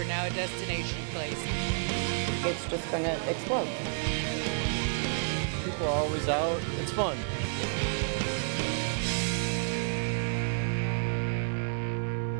we're now a destination place. It's just going to explode. People are always out. It's fun.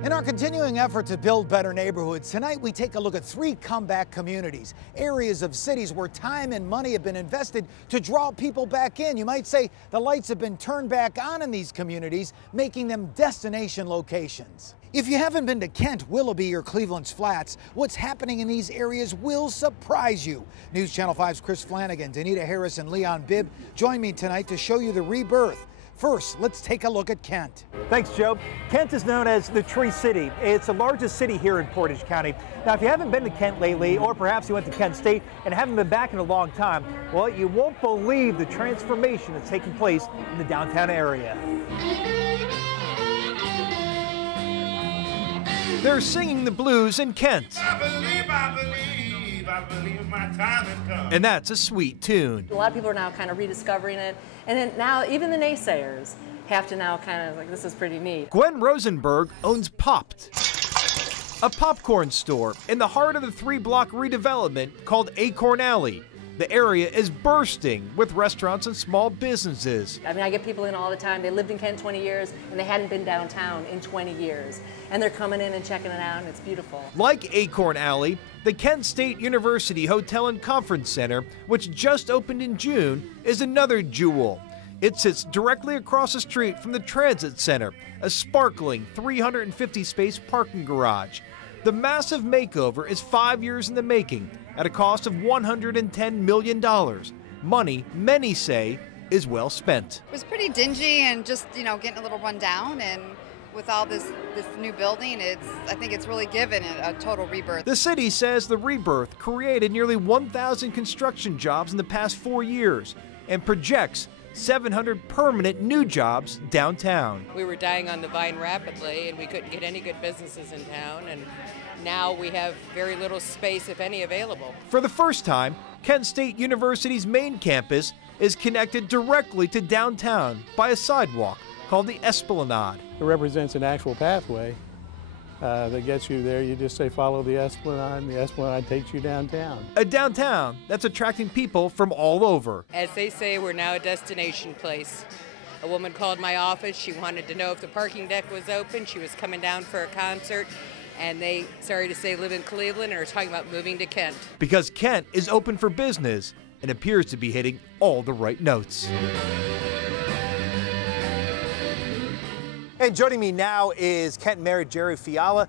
In our continuing effort to build better neighborhoods, tonight we take a look at 3 comeback communities, areas of cities where time and money have been invested to draw people back in. You might say the lights have been turned back on in these communities, making them destination locations. If you haven't been to Kent, Willoughby, or Cleveland's Flats, what's happening in these areas will surprise you. News Channel 5's Chris Flanagan, Danita Harris, and Leon Bibb join me tonight to show you the rebirth. First, let's take a look at Kent. Thanks, Joe. Kent is known as the Tree City. It's the largest city here in Portage County. Now, if you haven't been to Kent lately, or perhaps you went to Kent State and haven't been back in a long time, well, you won't believe the transformation that's taking place in the downtown area. They're singing the blues in Kent. I believe my time has come. And that's a sweet tune. A lot of people are now kind of rediscovering it. And then now even the naysayers have to now kind of like, this is pretty neat. Gwen Rosenberg owns Popped, a popcorn store in the heart of the 3-block redevelopment called Acorn Alley. The area is bursting with restaurants and small businesses. I mean, I get people in all the time. They lived in Kent 20 years and they hadn't been downtown in 20 years. And they're coming in and checking it out, and it's beautiful. Like Acorn Alley, the Kent State University Hotel and Conference Center, which just opened in June, is another jewel. It sits directly across the street from the Transit Center, a sparkling 350-space parking garage. The massive makeover is 5 years in the making at a cost of $110 million. Money many say is well spent. It was pretty dingy and just, getting a little run down, and with all this new building, I think it's really given it a total rebirth. The city says the rebirth created nearly 1,000 construction jobs in the past 4 years and projects 700 permanent new jobs downtown. We were dying on the vine rapidly, and we couldn't get any good businesses in town, and now we have very little space, if any, available. For the first time, Kent State University's main campus is connected directly to downtown by a sidewalk called the Esplanade. It represents an actual pathway that gets you there. You just say follow the Esplanade, and the Esplanade takes you downtown. A downtown that's attracting people from all over. As they say, we're now a destination place. A woman called my office. She wanted to know if the parking deck was open. She was coming down for a concert, and they, sorry to say, live in Cleveland and are talking about moving to Kent. Because Kent is open for business and appears to be hitting all the right notes. And joining me now is Kent Mayor Jerry Fiala.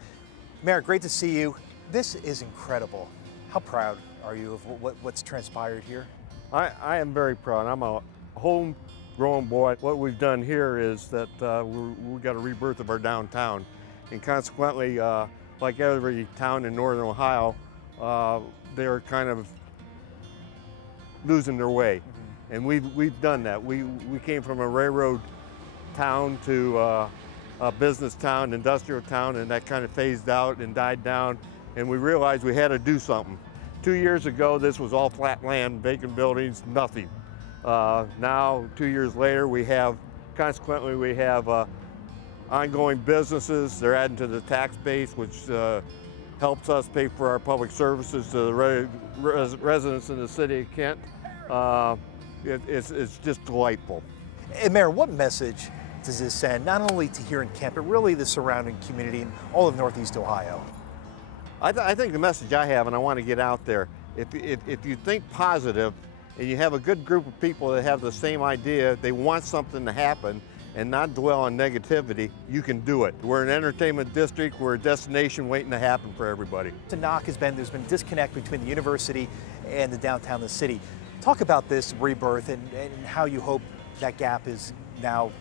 Mayor, great to see you. This is incredible. How proud are you of what's transpired here? I am very proud. I'm a homegrown boy. What we've done here is that we've got a rebirth of our downtown. And consequently, like every town in northern Ohio, they're kind of losing their way. And we've done that. We came from a railroad town to a business town, industrial town, and that kind of phased out and died down, and we realized we had to do something. 2 years ago, this was all flat land, vacant buildings, nothing. Now, 2 years later, consequently, we have ongoing businesses. They're adding to the tax base, which helps us pay for our public services to the residents in the city of Kent. It's just delightful. And Mayor, what message does this send, not only to here in Kent, but really the surrounding community and all of Northeast Ohio? I think the message I have, and I want to get out there, if you think positive and you have a good group of people that have the same idea, they want something to happen and not dwell on negativity, you can do it. We're an entertainment district, we're a destination waiting to happen for everybody. The knock has been, there's been disconnect between the university and the downtown of the city. Talk about this rebirth and how you hope that gap is now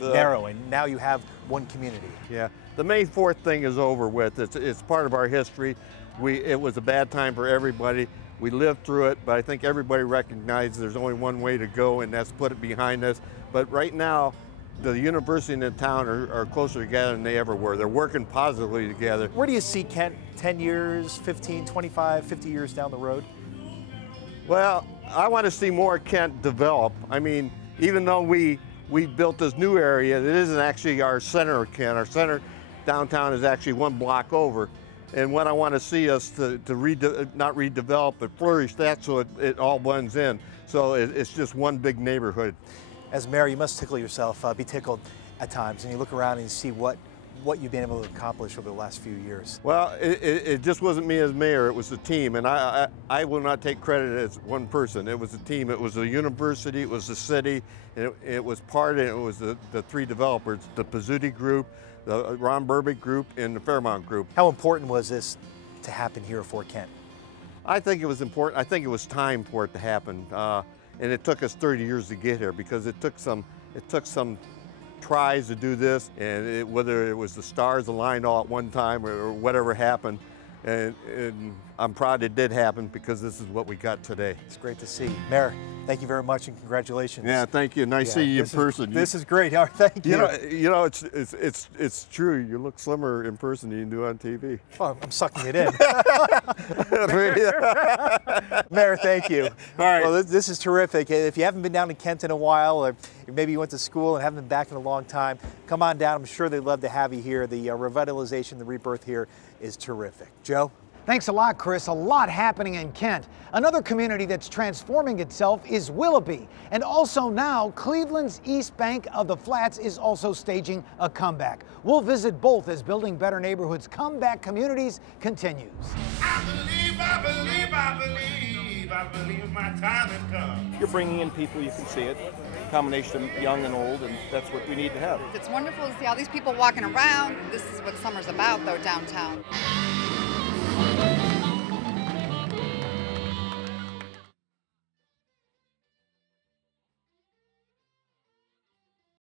narrowing. Now you have one community. Yeah, the May 4th thing is over with. It's part of our history. It was a bad time for everybody. We lived through it, but I think everybody recognizes there's only one way to go, and that's put it behind us. But right now, the university and the town are closer together than they ever were. They're working positively together. Where do you see Kent 10 years, 15, 25, 50 years down the road? Well, I want to see more Kent develop. I mean, even though we built this new area, it isn't actually our center of Kent. Our center downtown is actually one block over. and what I want to see us to not redevelop but flourish that so it all blends in. So it's just one big neighborhood. As mayor, you must tickle yourself, be tickled at times, and you look around and you see what you've been able to accomplish over the last few years. Well, it just wasn't me as mayor, it was the team, and I will not take credit as one person. It was a team, it was the university, it was the city, and it was it was the three developers, the Pizzuti Group, the Ron Burbick Group, and the Fairmont Group. How important was this to happen here at Fort Kent? I think it was important. I think it was time for it to happen, and it took us 30 years to get here because it took some tries to do this, and whether it was the stars aligned all at one time or whatever happened, and I'm proud it did happen because this is what we got today. It's great to see. Mayor, thank you very much and congratulations. Yeah, thank you. Nice seeing you in person. This is great. Thank you. You know, it's true. You look slimmer in person than you do on TV. Oh, I'm sucking it in. Mayor, thank you. All right. Well, this is terrific. If you haven't been down to Kent in a while, or maybe you went to school and haven't been back in a long time, come on down. I'm sure they'd love to have you here. The revitalization, the rebirth here is terrific. Joe? Thanks a lot, Chris. A lot happening in Kent. Another community that's transforming itself is Willoughby. And also now, Cleveland's East Bank of the Flats is also staging a comeback. We'll visit both as Building Better Neighborhoods Comeback Communities continues. I believe my time has come. You're bringing in people, you can see it, a combination of young and old, and that's what we need to have. It's wonderful to see all these people walking around. This is what summer's about, though, downtown.